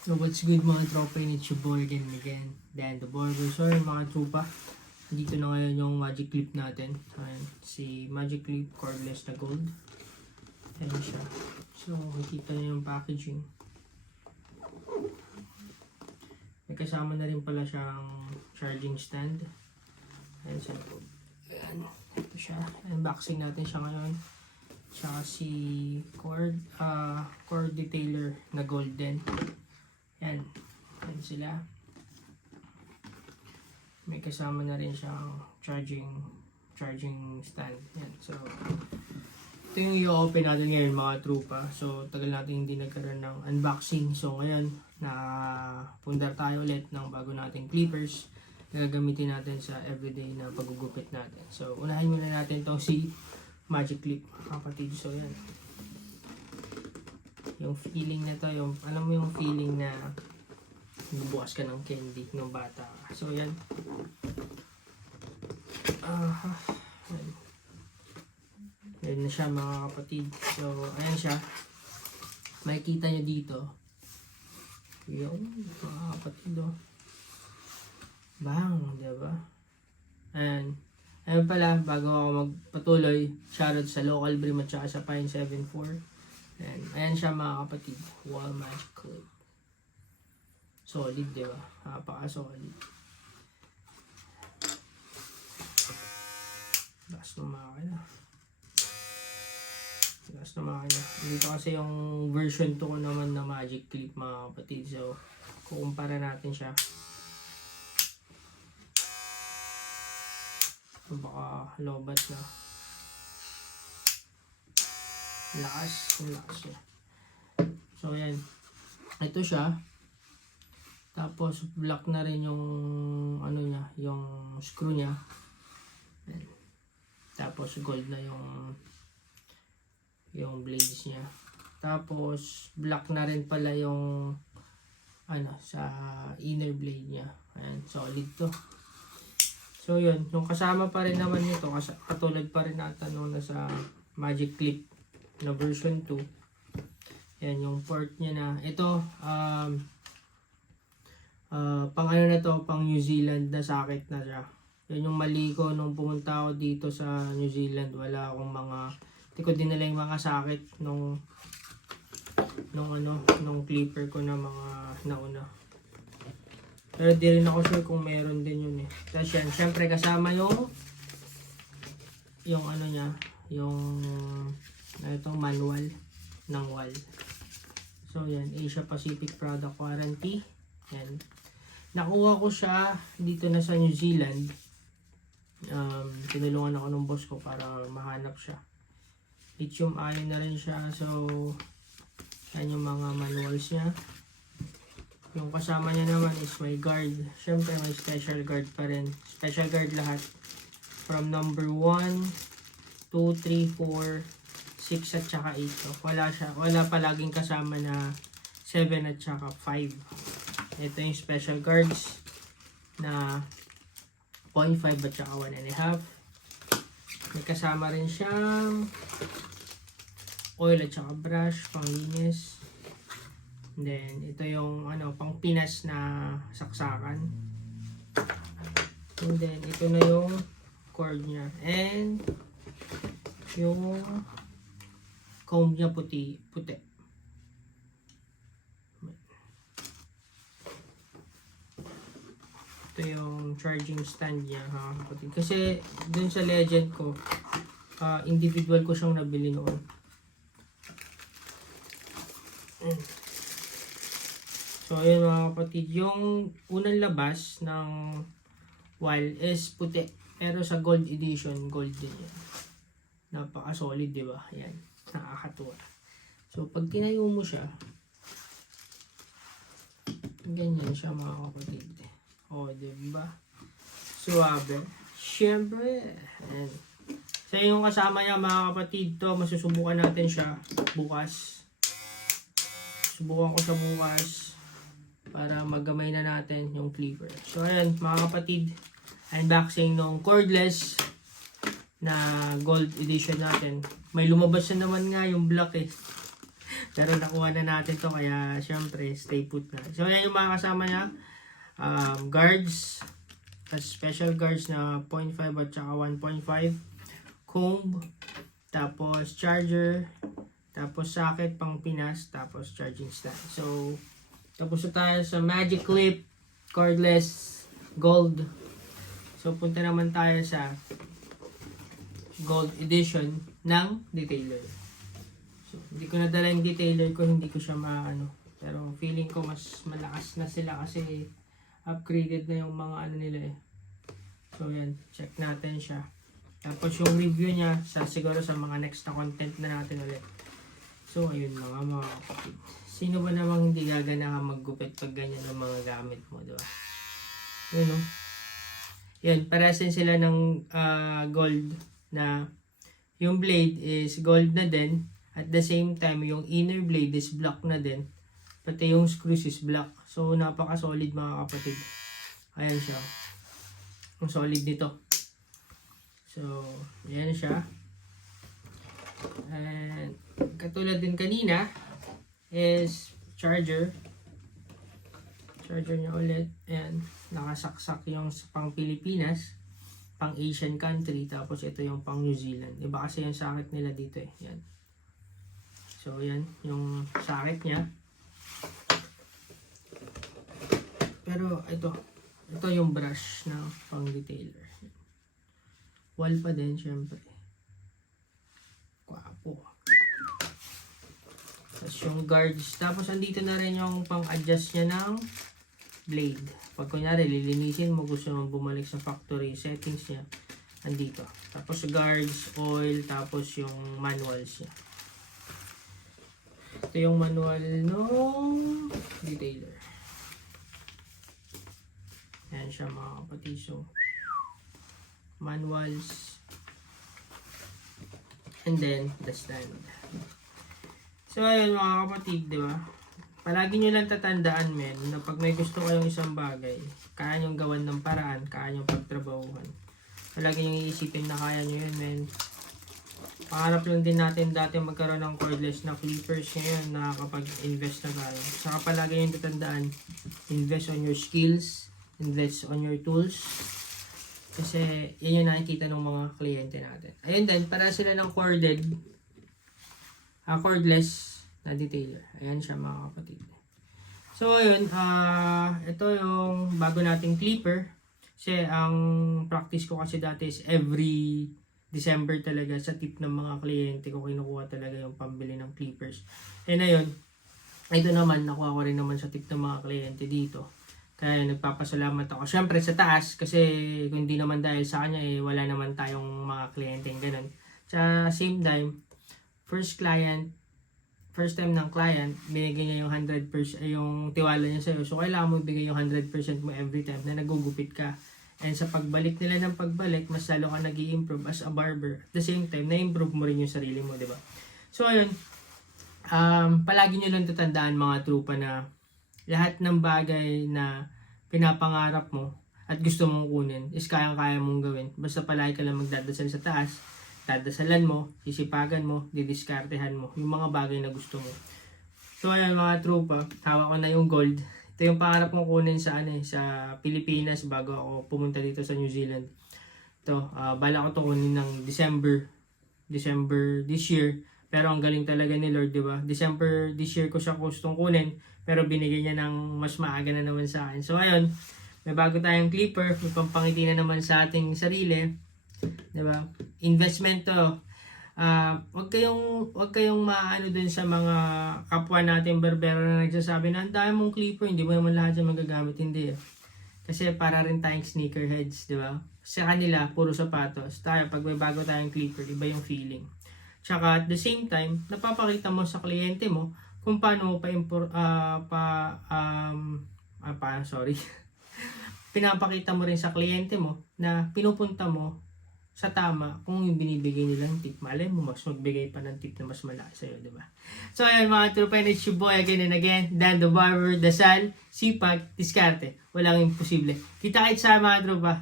So what's good mga tropa, it's your boy again, Dan the Barber. So yun mga tropa, dito na ngayon yung magic clip natin. Ayan, si magic clip cordless na gold. Ayan siya. So makikita niyo yung packaging. May kasama na rin pala siyang charging stand. Ayan sa loob. Ayan, ito siya. Unboxing natin siya ngayon. Tsaka si cord detailer na golden. Yan. Yan sila. May kasama na rin siyang charging stand. Yan. So, ito yung i-open natin ngayon mga trupa. So, tagal natin hindi nagkaroon ng unboxing. So, ngayon, napundar tayo ulit ng bago nating clippers. Gagamitin natin sa everyday na paggugupit natin. So, unahin muna natin itong si magic clip, kapatid. So, yan. Yung feeling na to, alam mo yung feeling na bubukas ka ng candy ng bata. So, yan. Yan na siya mga kapatid. So, ayan siya. Makikita nyo dito. Yun, mga kapatid, oh. Bang, diba? Ayan. Ayun pala, bago ako magpatuloy, shoutout sa Local Brim at saka sa Pine 74. Ayan siya mga kapatid. Wall magic clip. Solid, di ba? Napaka-solid. Lakas ng makina. Lakas ng makina. Dito kasi yung version 2 ko naman na magic clip mga kapatid. So, kukumpara natin siya. Baka lobat na. Lakas siya. So, ayan. Ito siya. Tapos, black na rin yung ano niya, yung screw niya. Ayan. Tapos, gold na yung blades niya. Tapos, black na rin pala yung ano, sa inner blade niya. Ayan, solid to. So, yun. Yung kasama pa rin naman nito, katulad pa rin natin nung nasa magic clip na version 2. Yan yung port niya na. Ito, pang ano na to, pang New Zealand na socket na siya. Yan yung mali ko nung pumunta ako dito sa New Zealand. Wala akong hindi ko dinala yung mga socket nung clipper ko na mga nauna. Pero di rin ako sure kung meron din yun eh. Tapos yan, syempre kasama yung ano niya, yung itong manual ng wall. So yan, Asia Pacific Product Warranty. Yan. Nakuha ko siya dito na sa New Zealand. Tinulungan ako ng boss ko para mahanap siya. Lithium ion na rin siya. So, yan yung mga manuals niya. Yung kasama niya naman is may guard. Siyempre may special guard pa rin. Special guard lahat. From number 1, 2, 3, 4, 6 at saka 8. So, wala palaging kasama na 7 at saka 5. Ito yung special guards na 0.5 at saka 1.5. May kasama rin siyang oil at saka brush, panglinis. Then, ito yung pang pinas na saksakan. And then, ito na yung cord niya. And, yung comb niya puti. Ito yung charging stand niya. Kasi, dun sa Legend ko, individual ko siyang nabili noon. So, ayun mga kapatid, yung unang labas ng wall is puti. Pero sa gold edition, gold din yan. Napaka-solid, di ba? Ayan, nakakatuwa. So, pag tinayo mo siya, ganyan siya mga kapatid. O, di ba? Suwabe. Siyempre. Ayan. So, yung kasama niya mga kapatid, to masusubukan natin siya bukas. Subukan ko sa bukas para magamay na natin yung clipper. So, ayan, mga kapatid, unboxing ng cordless na gold edition natin. May lumabas na naman nga yung black eh. Pero nakuha na natin to, kaya syempre, stay put na. So, yan yung mga kasama niya. Guards, special guards na 0.5 at saka 1.5. Comb, tapos charger, tapos socket pang Pinas, tapos charging stand. So, tapos na tayo sa Magic Clip, cordless, gold. So, punta naman tayo sa gold edition ng detailer. So, hindi ko nadala yung detailer ko, hindi ko siya maano. Pero feeling ko mas malakas na sila kasi upgraded na yung mga ano nila eh. So, yan. Check natin siya. Tapos yung review niya siguro sa mga next na content na natin ulit. So, ayun mga kapatid. Sino ba namang hindi gaganahan maggupit pag ganyan ang mga gamit mo, di ba? Yun, no? Yan, parasin sila ng gold na yung blade is gold na din. At the same time, yung inner blade is black na din. Pati yung screws is black. So, napaka-solid mga kapatid. Ayan siya. Ang solid nito. So, ayan siya. And, katulad din kanina, is charger. Charger niya ulit. Ayan. Nakasaksak yung pang Pilipinas, pang Asian country, tapos ito yung pang New Zealand. Iba kasi yung socket nila dito eh. Yan. So, yan. Yung socket niya. Pero, ito yung brush na pang detailer. Wall pa din, syempre. Kwapo. Tapos yung guards. Tapos, andito na rin yung pang-adjust niya ng blade. Pag kunyari, lilinisin mo, gusto mong bumalik sa factory settings niya, andito. Tapos guards, oil, tapos yung manuals niya. Ito yung manual ng detailer. Ayan siya mga kapatid. So, manuals. And then, the stand. So, ayun mga kapatid, di ba? Palagi nyo lang tatandaan, men, na pag may gusto kayong isang bagay, kaya nyong gawan ng paraan, kaya nyong pagtrabahuhan. Palagi nyong iisipin na kaya nyo yun, men. Pangarap lang din natin dati magkaroon ng cordless na clippers ngayon na kapag invest na tayo. Saka palagi nyong tatandaan, invest on your skills, invest on your tools. Kasi yan yung nakikita ng mga kliyente natin. Ayun din, para sila ng cordless na detailer. Ayan siya mga kapatid. So, ayun. Ito yung bago nating clipper. Kasi ang practice ko kasi dati is every December talaga sa tip ng mga kliyente ko kinukuha talaga yung pambili ng clippers. And ayun. Ito naman, nakuha ko rin naman sa tip ng mga kliyente dito. Kaya nagpapasalamat ako. Siyempre sa taas kasi kung hindi naman dahil sa kanya wala naman tayong mga kliyente ganun. Sa same time, first time ng client, binigay niya yung 100%, yung tiwala niya sa'yo. So, kailangan mo ibigay yung 100% mo every time na nagugupit ka. And sa pagbalik nila ng pagbalik, mas lalo ka nag-i-improve as a barber. At the same time, na-improve mo rin yung sarili mo, di ba? So, ayun. Palagi nyo lang tatandaan mga trupa na lahat ng bagay na pinapangarap mo at gusto mong kunin is kayang-kaya mong gawin. Basta palagi ka lang magdadasal sa taas. Dadasalan mo, sisipagan mo, didiskartehan mo yung mga bagay na gusto mo. So ayan mga tropa, hawak ko na yung gold. Ito yung pangarap kong kunin sa sa Pilipinas bago ako pumunta dito sa New Zealand. Ito, bala ko to kunin ng December this year. Pero ang galing talaga ni Lord, di ba? December this year ko siya gustong kunin, pero binigay niya ng mas maaga na naman sa akin. So ayun, may bago tayong clipper, may pampangiti na naman sa ating sarili. Diba? Investment to. Wag kayong maano dun sa mga kapwa natin barbero na nagsasabi na ang dami mong clipper, hindi mo naman lahat yung magagamit. Hindi. Kasi para rin tayong sneakerheads, di ba? Sa kanila, puro sapatos. Tayo, pag may bago tayong clipper, iba yung feeling. Tsaka at the same time, napapakita mo sa kliyente mo kung paano mo pinapakita mo rin sa kliyente mo na pinupunta mo sa tama kung yung binibigay nilang tip. Malay mo, mas magbigay pa ng tip na mas malaki sa'yo, di ba? So, ayan mga trupa, it's your boy again and again, Dan the Barber, Dasal, Sipag, Diskarte. Walang imposible. Kita-kits sa mga trupa.